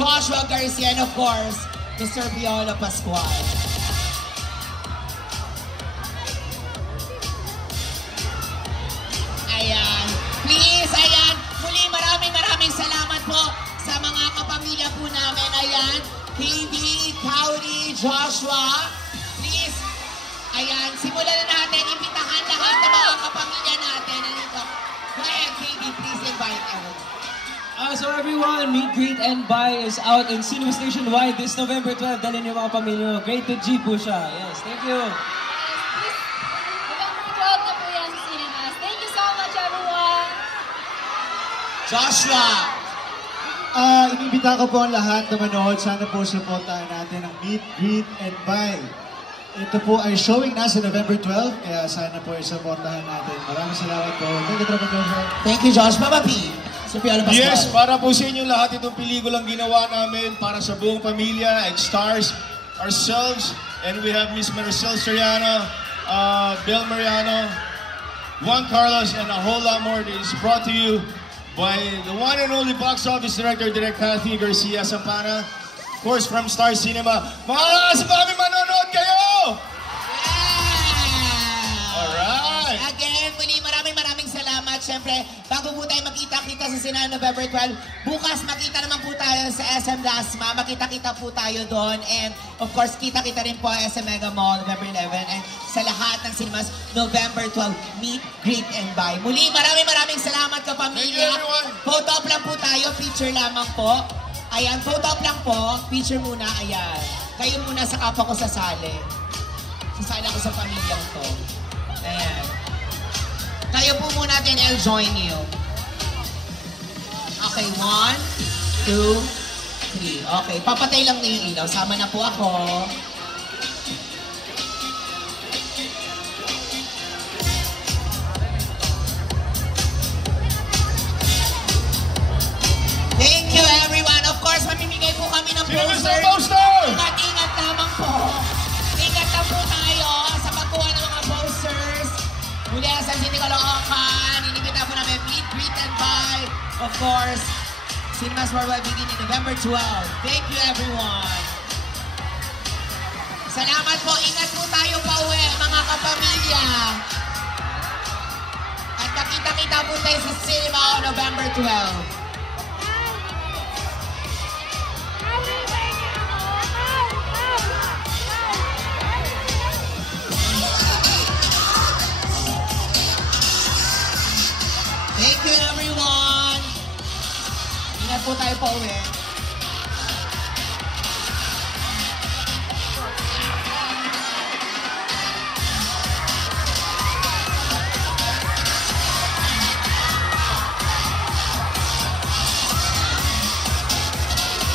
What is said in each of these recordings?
Joshua Garcia, and of course, Mr. Piolo Pascual. Ayan. Please, ayan. Muli, maraming salamat po sa mga kapamilya po namin. Ayan. KB, Cowdy, Joshua. Please, ayan. Simulan na natin. Imbitahan lahat ng mga kapamilya natin. Go ahead, KB. Please invite everyone. So everyone, Meet, Greet, and Buy is out in Cinema Station Wide this November 12. Dalhin yung mga pamilya mo. Great to G po siya. Yes, thank you. November 12 na po yan sa cinemas. Thank you so much, everyone. Joshua! Inibita ko po ang lahat na manood. Sana po supportahan natin ang Meet, Greet, and Buy. Ito po ay showing na sa November 12, kaya sana po supportahan natin. Maraming salamat po. Thank you, Tropa Joshua. Thank you, Josh. Mama P. Yes, para po sa inyo lahat itong pelikulang ginawa namin para sa buong pamilya. It stars ourselves, and we have Miss Maricel Soriano, Bill Mariano, Juan Carlos, and a whole lot more. It is brought to you by the one and only box office director, Direk Kathy Garcia Sampana. Of course, from Star Cinema. Mga mami, manonood kayo! Alright! Again, muli maraming salamat. Siyempre, bago po tayo makita-kita sa Sinal November 12, bukas makita naman po tayo sa SM Dasma. Makita-kita po tayo doon. And of course, kita-kita rin po SM Mega Mall November 11. And sa lahat ng cinemas, November 12, Meet, Greet, and Buy. Muli, maraming salamat kapamilya. Photo op lang po tayo, picture lamang po. Ayan, photo op lang po. Picture muna, ayan. Kayo muna sa kapwa ko sasali. Sasali ako sa pamilyang to. Ayan. Kayo po muna din, I'll join you. Okay, 1, 2, 3. Okay, papatay lang na yung ilaw. Sama na po ako. Thank you, everyone. Of course, mamimigay po kami ng poster. Ingat lamang po. Ingat lang po tayo sa pagkuha ng mga posters. Muli sa City Caloocan, inibita po namin Meet, Greet, and Buy. Of course, Cinemas Worldwide beginning November 12. Thank you, everyone. Salamat po. Ingat po tayo pa uwi, mga kapamilya. At makita-kita po tayo sa cinema on November 12. Thank you, everyone. Ingat po tayo pa uwi.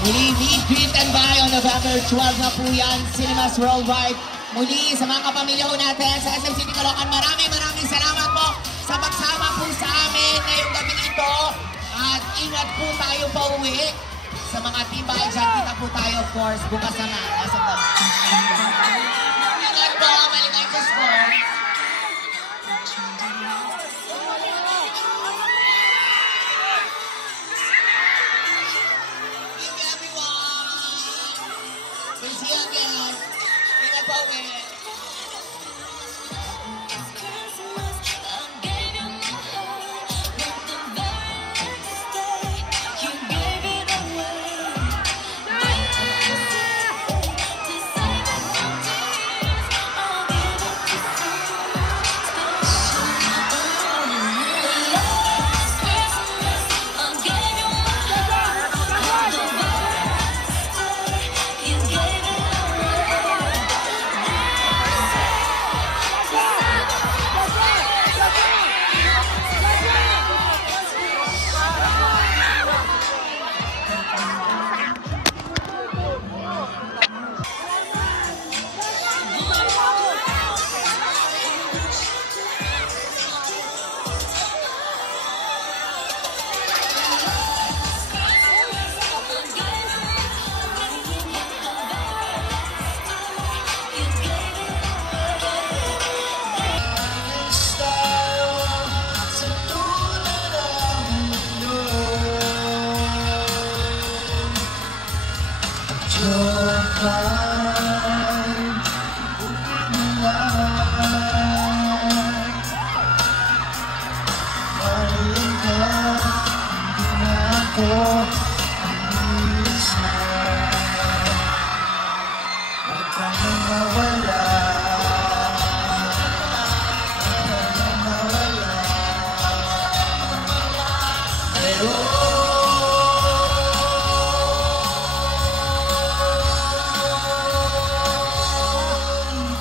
Muli, Meet, Greet, and Buy on November 12 na po yan. Cinemas Worldwide. Muli, sa mga kapamilya ko natin sa SM City Caloocan, maraming salamat po sa pagsama po sa amin ngayong gabi nito. At ingat po tayo pa uwi. Sa mga tibay dyan, kita po tayo, of course, bukas naman. Ingat po, maligay sa score. Thank you, everyone. We'll see you again. Ingat po uwi.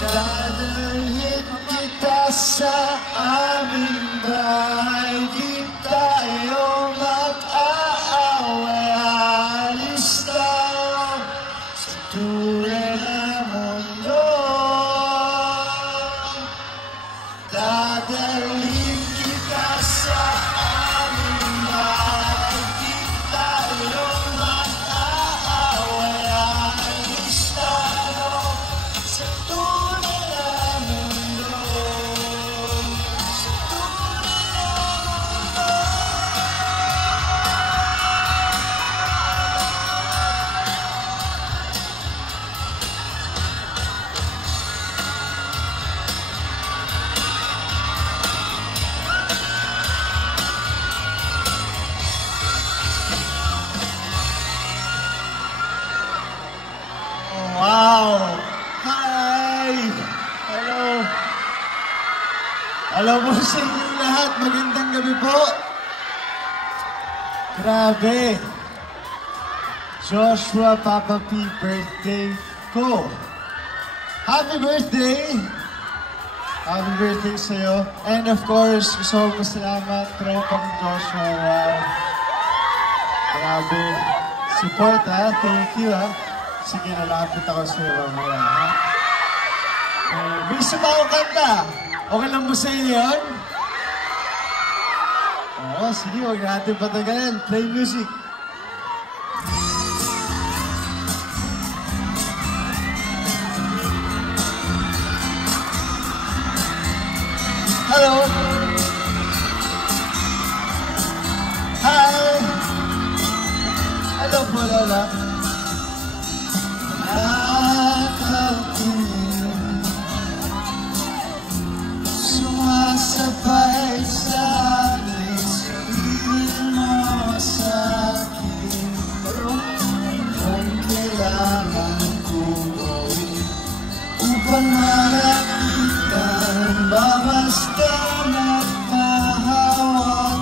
Dadalhin kita sa aming bahay, di tayo mag-aaway. Alis tayo sa tunay na mundo. Dadalhin kita sa aming bahay, di tayo mag-aaway. Alis tayo sa tunay na mundo. Sa tunay na mundo. Wow! Hi! Hello! Hello po sa inyong lahat. Magandang gabi po. Grabe. Joshua Papa P. birthday ko. Happy birthday! Happy birthday sa'yo. And of course, gusto ko salamat, tropang Joshua. Wow. Grabe. Support ha. Thank you ha. Sige, nalapit ako sa'yo mamaya ha. May isa pa akong kanta. Okay lang mo sa inyo yun? Oo, sige, huwag natin patagalin. Play music. Hello! Hi! Hello po, Lola. Nakakatingin, sumasabay sa akin, sabihin mo sa akin kung kailangan kong gawin upang malapitan, mamasdan at mahawakan.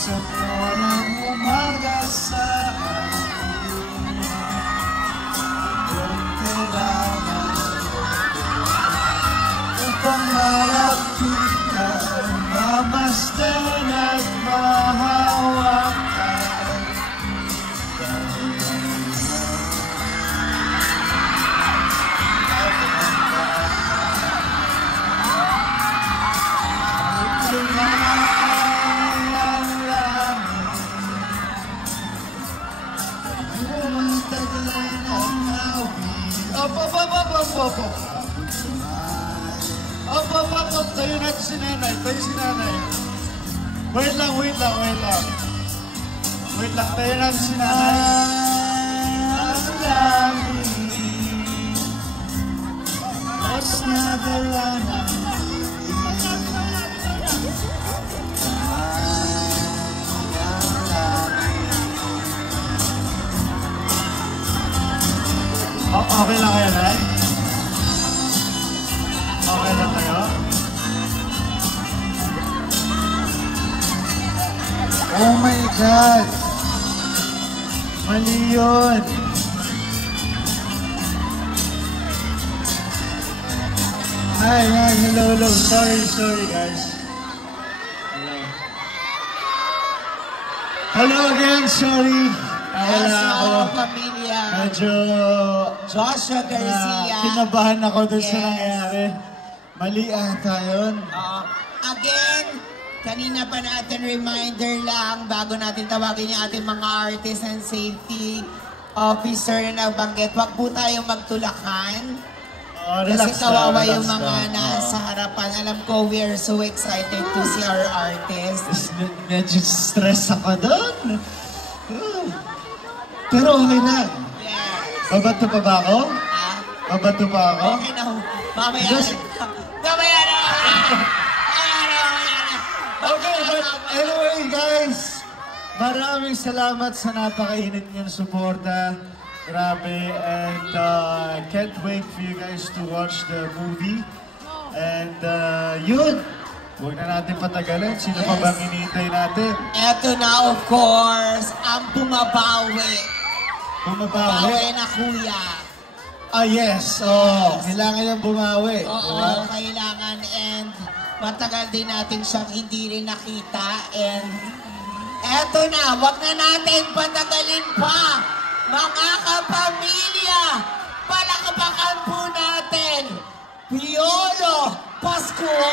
Sa parang umaga sa akin, kung kailangan upang malapitan, mamasdan at mahawakan. Op. Tayo natin si nanay. Wait lang. Wait lang, tayo natin si nanay. Mas nadala na. Okay lang kayo, Nay? Okay lang kayo? Oh my God! Mali yun! Hi, hello. Sorry guys. Hello again, sorry. Wala ako. Pamilya. Medyo Joshua Garcia. kinabahan ako dun sa Yes. nangyari. Mali ata yun. Again, kanina pa natin reminder lang bago natin tawagin yung ating mga artists and safety officer na nabanggit. Huwag po tayong magtulakan. Relax Kasi kawawa lang, yung relax mga lang. nasa harapan. Alam ko, we are so excited to see our artists. Medyo stress ako doon. Pero okay lang. Yes. Babato pa ba ako? Ah, Babato pa ako? okay na. Mamaya Just- na. Mamaya na. Okay, but anyway guys, maraming salamat sa napakainit niyong suporta. Grabe, and can't wait for you guys to watch the movie. And yun, huwag na natin patagalin. Sino pa Yes. bang inintay natin? Eto na, of course, ang bumabawi. Bumabawi. Bawi na kuya. Ah, yes. Oh, kailangan yung bumawi. Oo, Diba? kailangan. And matagal din natin siyang hindi rin nakita. And eto na, wag na natin patagalin pa. Mga kapamilya, palakpakan po natin Piolo Pascual.